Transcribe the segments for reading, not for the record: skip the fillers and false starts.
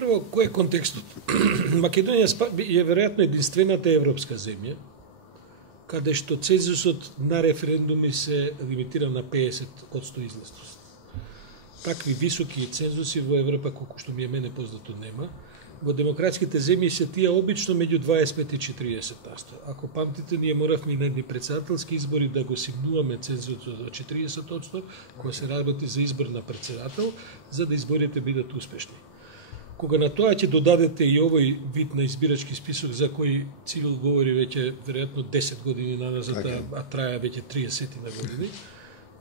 Прво, кој е контекстот? Македонија е веројатно единствената европска земја каде што цензусот на референдуми се лимитира на 50% излезност. Такви високи цензуси во Европа, колку што ми е мене познато, нема. Во демократските земји се тие обично меѓу 25 и 40%. Ако памтите, ние моравме и на едни председателски избори да го сигнуваме цензусот за 40%, која се работи за избор на председател, за да изборите бидат успешни. Кога на тоа ќе додадете и овој вид на избирачки список за кој Цивил говори веќе веројатно 10 години назад, а трае веќе 30 на години,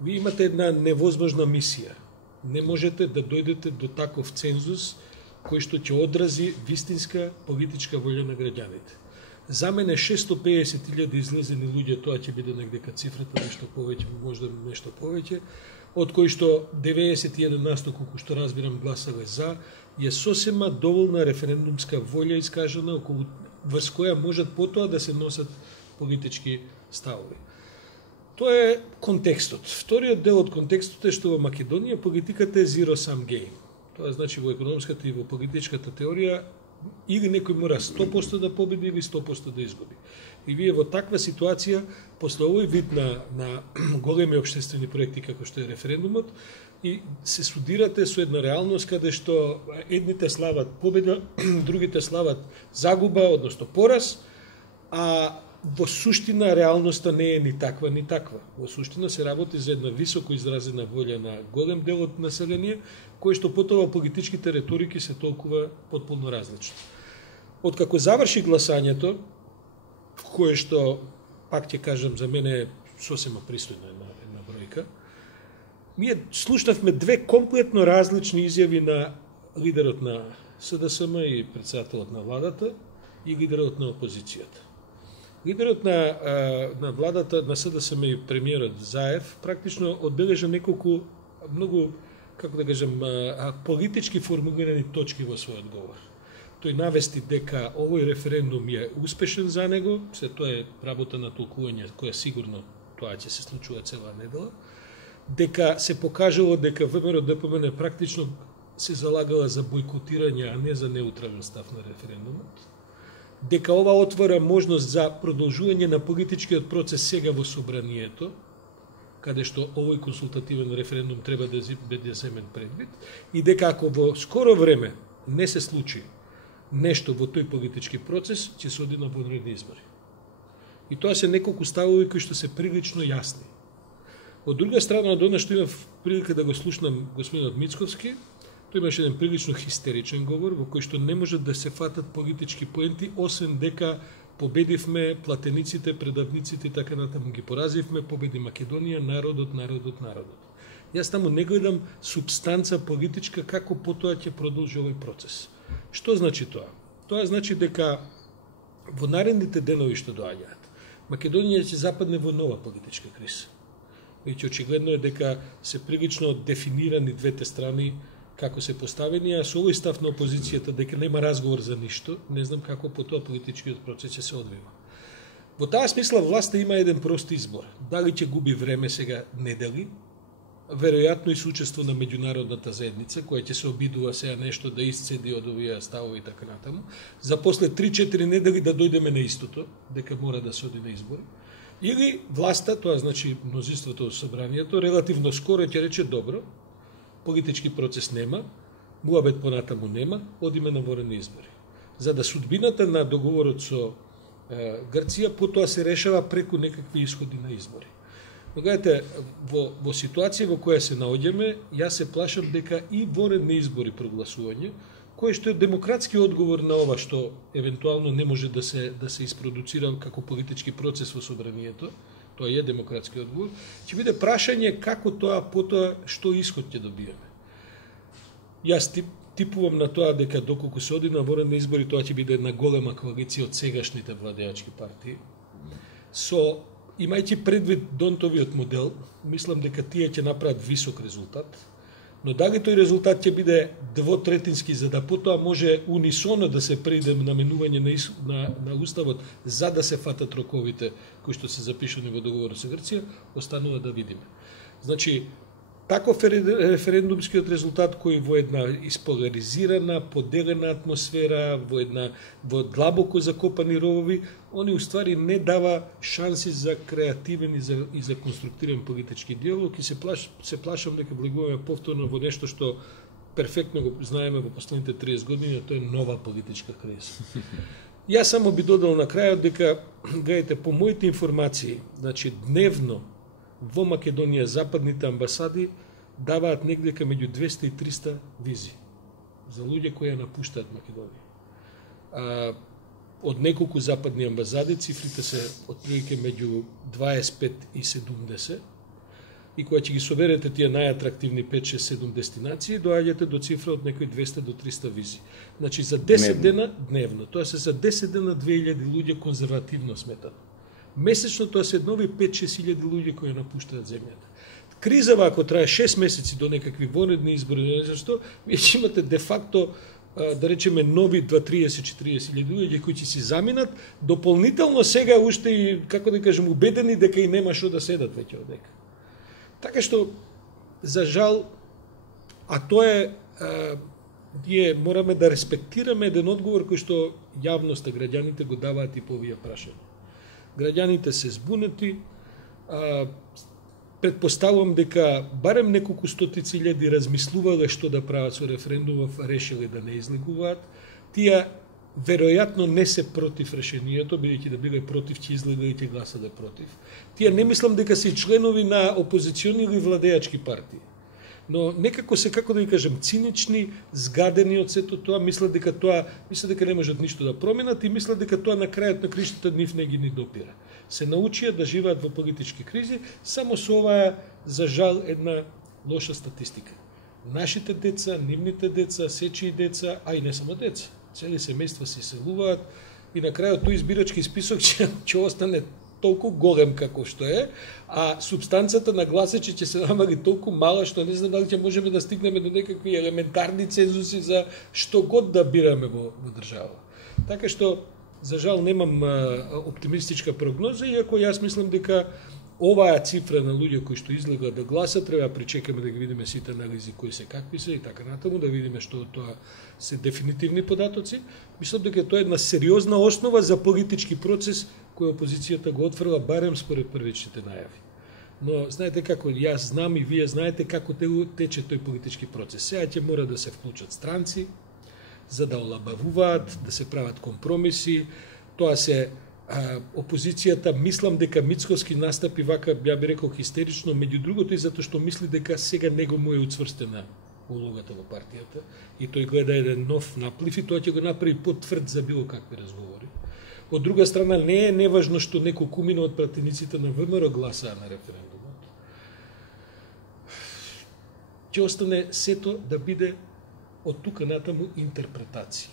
ви имате една невозможна мисија. Не можете да дојдете до таков цензус кој што ќе одрази вистинска политичка волја на граѓаните. За мене 650.000 излезени луѓе, тоа ќе биде негдека цифрата, нешто повеќе, можда нешто повеќе, од кои што 91% колку што разбирам гласале за, е сосема доволна референдумска волја искажана околу врз која можат потоа да се носат политички ставови. Тоа е контекстот. Вториот дел од контекстот е што во Македонија политиката е zero sum game. Тоа значи во економската и во политичката теорија или некој мора 100% да победи или 100% да изгуби. И вие во таква ситуација, после овој вид на големи општествени проекти како што е референдумот, и се судирате со една реалност каде што едните слават победа, другите слават загуба, односно пораз, а во суштина реалноста не е ни таква, ни таква. Во суштина се работи за една високо изразена волја на голем дел од население, кој што потоа политичките реторики се толкува потполно различно. Откако заврши гласањето, кое што, пак ќе кажам, за мене е сосема пристојна една бројка, ние слушнавме две комплетно различни изјави на лидерот на СДСМ и председателот на владата и лидерот на опозицијата. Лидерот на владата, на СДСМ и премиерот Заев, практично одбележа неколку многу, како да кажем, политички формулирани точки во својот говор. Тој навести дека овој референдум е успешен за него, се тоа е работа на толкување, која сигурно тоа ќе се случува цела недела, дека се покажало дека ВМРО ДПМН практично се залагала за бойкотирање, а не за неутрален став на референдумот, дека ова отвора можност за продолжување на политичкиот процес сега во собранието, каде што овој консултативен референдум треба да биде земен предвид, и дека ако во скоро време не се случи нешто во тој политички процес, ќе се оди на вонредни избори. И тоа се неколку ставови кои што се прилично јасни. Од друга страна, од она што имав прилика да го слушнам господинот Мицковски, тој имаше еден прилично хистеричен говор во кој што не може да се фатат политички поенти, освен дека победивме платениците, предавниците и така натаму ги поразивме, победи Македонија, народот. Јас таму не гледам субстанца политичка како потоа ќе продолжи овој процес. Што значи тоа? Тоа значи дека во наредните денови што доаѓаат, Македонија ќе западне во нова политичка криза. Веќе очигледно е дека се прилично дефинирани двете страни како се поставени, а со овој став на опозицијата дека нема разговор за ништо, не знам како по тоа политичкиот процес ќе се одвива. Во таа смисла власта има еден прост избор. Дали ќе губи време сега недели, веројатно и суучество на меѓународната заедница, која ќе се обидува сега нешто да исцеди од овие ставови и така натаму, за после 3-4 недели да дојдеме на истото, дека мора да се оди на избори, или власта, тоа значи мнозинството од собранието, релативно скоро ќе рече добро, политички процес нема, муабет понатаму нема, одиме на вонредни избори. За да судбината на договорот со Грција потоа се решава преку некакви исходи на избори. Но гледате, во ситуација во која се наоѓаме, јас се плашам дека и вонредни избори прогласување, кој што е демократски одговор на ова што евентуално не може да се испродуцира како политички процес во собранието, тоа е демократски одговор, ќе биде прашање како тоа потоа што исход ќе добиеме. Јас типувам на тоа дека доколку се оди на вонредни избори, тоа ќе биде една голема коалиција од сегашните владеачки партии. Имајќи предвид Донтовиот модел, мислам дека тие ќе направат висок резултат, но дали тој резултат ќе биде двотретински, за да потоа може унисоно да се преиде на менување на уставот, за да се фатат роковите кои што се запишани во договорот со Грција, останува да видиме. Значи, таков е референдумскиот резултат кој во една исполаризирана, поделена атмосфера, во длабоко закопани ровови, они уствари не дава шанси за креативен и за конструктивен политички диалог и се плашам дека влегуваме повторно во нешто што перфектно го знаеме во последните 30 години, а тоа е нова политичка криза. Јас само би додал на крајот дека, гледайте, по моите информации, значи дневно во Македонија западните амбасади даваат негдека меѓу 200 и 300 визи за луѓе кои ја напуштаат Македонија. Од неколку западни амбасади цифрите се отприлike меѓу 25 и 70, и кога ќе ги соберете тие најатрактивни 5, 6, 7 дестинации, доаѓате до цифра од некои 200 до 300 визи. Значи за 10 дена дневно, тоа се за 10 дена 2000 луѓе конзервативно сметано. Месечно тоа се нови 5-6 илјади луѓе кои напуштаат земјата. Кризава ако трае 6 месеци до некакви вонредни избори, зашто вие ќе имате де факто да речеме нови 30-40 илјади луѓе кои ќе си заминат, дополнително сега уште и како да кажем убедени дека и нема што да седат веќе одека. Така што за жал, а тоа е ние мораме да респектираме еден одговор кој што јавноста, граѓаните го даваат и по овие прашања. Граѓаните се збунети, предпоставувам дека барем неколку стотици илјади размислувале што да прават со референдумов, решиле да не излегуваат. Тие веројатно не се против решението, бидејќи да биле против, ќе излегале и ќе гласале против. Тие не мислам дека се членови на опозициони или владеачки партии. Но некако се, како да ви кажем, цинични, згадени од сето тоа, мислат дека не можат ништо да променат и мислат дека тоа на крајот на криштата нив не ги ни допира. Се научија да живеат во политички кризи, само со оваа, за жал, една лоша статистика. Нашите деца, нивните деца, сечии деца, а и не само деца, цели семејства се селуваат и на крајот тој избирачки список ќе остане толку голем како што е, а субстанцията на гласачи ќе се намали толку мала што не знам дали ќе можеме да стигнеме до некакви елементарни цензуси за што год да бираме во држава. Така што за жал немам оптимистичка прогноза, иако јас мислам дека оваа цифра на луѓе кои што излеглат да гласат, треба да причекаме да ги видиме сите анализи кои се какви се и така натаму, да видиме што тоа се дефинитивни податоци. Мислам дека тоа е една сериозна основа за политички процес кој опозицијата го отфрла барем според првичните најави. Но знаете како, јас знам и вие знаете како тече тој политички процес. Сега ќе мора да се вклучат странци за да олабавуваат, да се прават компромиси. Тоа се опозицијата, мислам дека Мицковски настапи вака, ја би рекол хистерично, меѓу другото и затоа што мисли дека сега него му е уцврстена улогата во партијата и тој гледа еден нов наплив и тоа ќе го направи потврд за било какви разговори. Од друга страна, не е неважно што неколку мина од пратениците на ВМРО гласаа на референдумот. Ќе остане сето да биде од тука натаму интерпретации.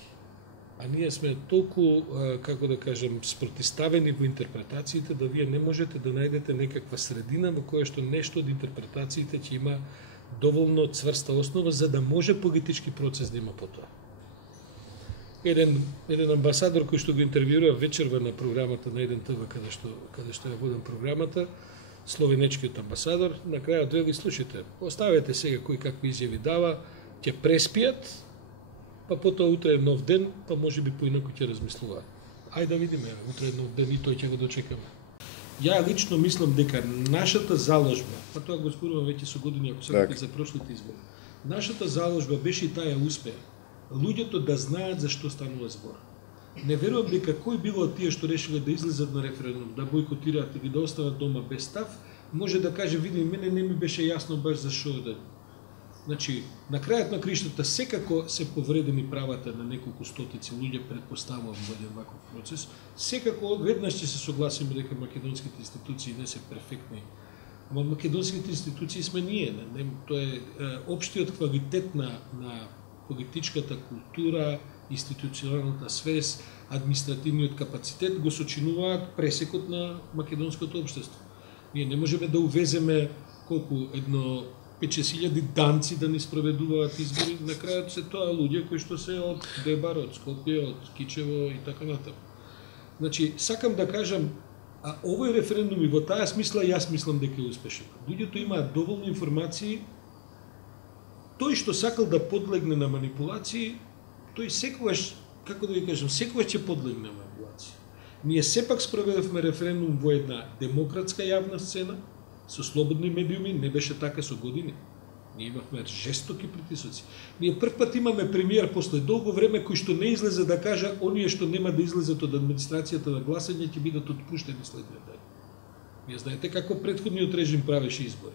А ние сме толку, како да кажем, спротиставени во интерпретациите, да вие не можете да најдете некаква средина во која што нешто од интерпретациите ќе има доволно цврста основа за да може политички процес да има потоа. Еден амбасадор кој што го интервјуира вечерва на програмата на еден ТВ каде што ја водам програмата, словенечкиот амбасадор, на крајот вели: слушайте, оставете сега кој какви изјави дава, ќе преспијат, па потоа утре е нов ден, па може би поинаку ќе размислуваат. Ајде да видиме, утре е нов ден и тој ќе го дочекаме. Ја лично мислам дека нашата заложба, па тоа го зборувам веќе со години, ако се за прошлите избори, нашата заложба беше и таа успеа. Луѓето да знаат за што станува збор. Не верувам дека кој било од тие што решиле да излезат на референдум, да бойкотираат или да останат дома без став, може да каже: види, мене не ми беше јасно баш за што да. Значи, на крајот на криштата секако се повредени правата на неколку стотици луѓе, предпоставувам во еден ваков процес. Секако веднаш ќе се согласиме дека македонските институции не се перфектни. Ама македонските институции сме ние. Тоа е општиот квалитет на политичката култура, институционалната свест, административниот капацитет го сочинуваат пресекот на македонското општество. Ние не можеме да увеземе колку едно 5-6 данци да ни спроведуваат избори, на крајот се тоа луѓе кои што се од Дебар, од Скопје, од Кичево и така натаму. Значи, сакам да кажам, овој референдум и во таа смисла јас мислам дека е успешен. Луѓето имаат доволно информации тој што сакал да подлегне на манипулации, тој секогаш, како да ви кажам, секогаш ќе подлегне на манипулации. Ние сепак спроведевме референдум во една демократска јавна сцена, со слободни медиуми, не беше така со години. Ние имавме жестоки притисоци. Ние прв пат имаме премиер после долго време кој што не излезе да кажа оние што нема да излезат од администрацијата на гласање ќе бидат отпуштени следниот ден. Вие знаете како претходниот режим правеше избори.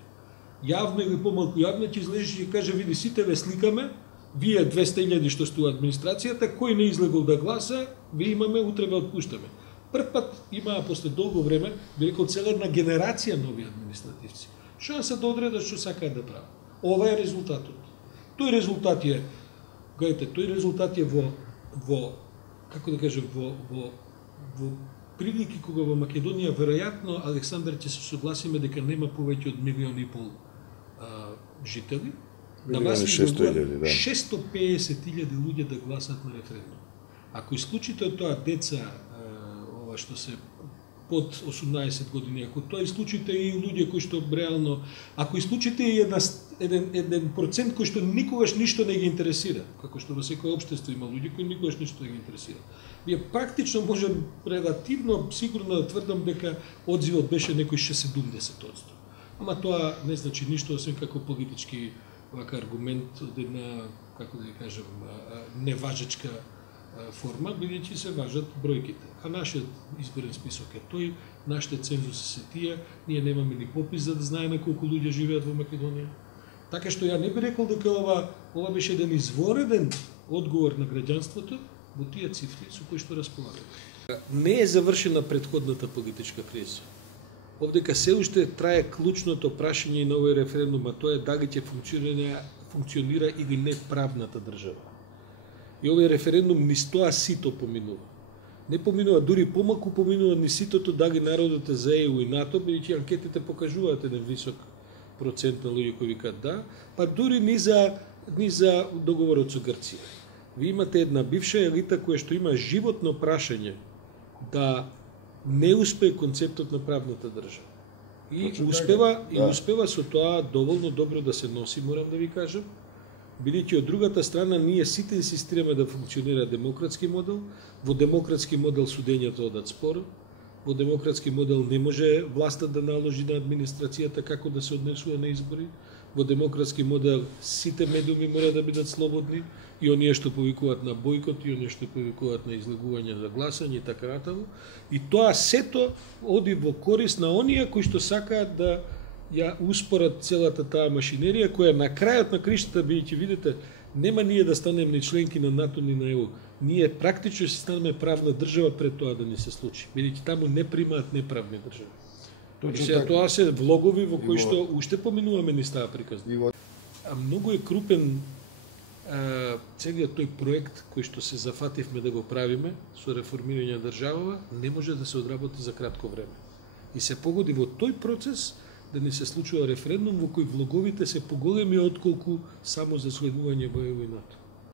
Јавно или помалку јавно ќе излезеше и каже види сите ве сликаме, вие 200.000 што сте у администрацијата, кој не излегол да гласа, вие имаме, утре ве отпуштаме. Прв пат имаа после долго време, би рекол цела една генерација нови административци. Шанса да одредат што сакаат да прават. Ова е резултатот. Тој резултат е, гледате, тој резултат е во како да кажем, во прилики кога во Македонија веројатно Александар ќе се согласиме дека нема повеќе од 1,5 милиони жители. На вас 650.000 луѓе да гласат на референдум. Ако исклучите од тоа деца, ова што се под 18 години, ако тоа исклучите и луѓе кои што реално, ако исклучите и еден процент кој што никогаш ништо не ги интересира, како што во секој општество има луѓе кои никогаш ништо не ги интересира. Вие практично можем релативно сигурно да тврдам дека одзивот беше некој 70%. Ама тоа не значи ништо освен како политички вака аргумент од една, како да ја кажам, неважечка форма, бидејќи се важат бројките. А нашиот изборен список е тој, нашите цензуси се тие, ние немаме ни попис за да знаеме колку луѓе живеат во Македонија. Така што ја не би рекол дека ова беше еден извореден одговор на граѓанството во тие цифри со кои што располагаме. Не е завршена претходната политичка криза. Овдека се уште трае клучното прашање на овој референдум, а тоа е дали ќе функционира или не правната држава. И овој референдум низ тоа сито поминува. Не поминува, дури помалку поминува ни ситото дали народот е за ЕУ и НАТО, бидејќи анкетите покажуваат еден висок процент на луѓе кои викаат да, па дури ни за договорот со Грција. Ви имате една бивша елита која што има животно прашање да не успее концептот на правната држава. И успева со тоа доволно добро да се носи, морам да ви кажам, бидејќи од другата страна ние сите инсистираме да функционира демократски модел, во демократски модел судењата одат споро, во демократски модел не може власта да наложи на администрацијата како да се однесува на избори, во демократски модел сите медиуми мора да бидат слободни, и оние што повикуваат на бојкот, и оние што повикуваат на излегување за гласање и така натаму. И тоа сето оди во корист на оние кои што сакаат да ја успорат целата таа машинерија, која на крајот на криштата, бидејќи видите, нема ние да станеме ни членки на НАТО ни на ЕУ. Ние практично се станеме правна држава пред тоа да ни се случи, бидејќи таму не примаат неправни држави. Тоа се влогови во кои што уште поминуваме низ таа приказна. А многу е крупен целиот тој проект кој што се зафативме да го правиме со реформирање на државава, не може да се одработи за кратко време. И се погоди во тој процес да ни се случува референдум во кој влоговите се поголеми отколку само за членување во ЕУ и НАТО.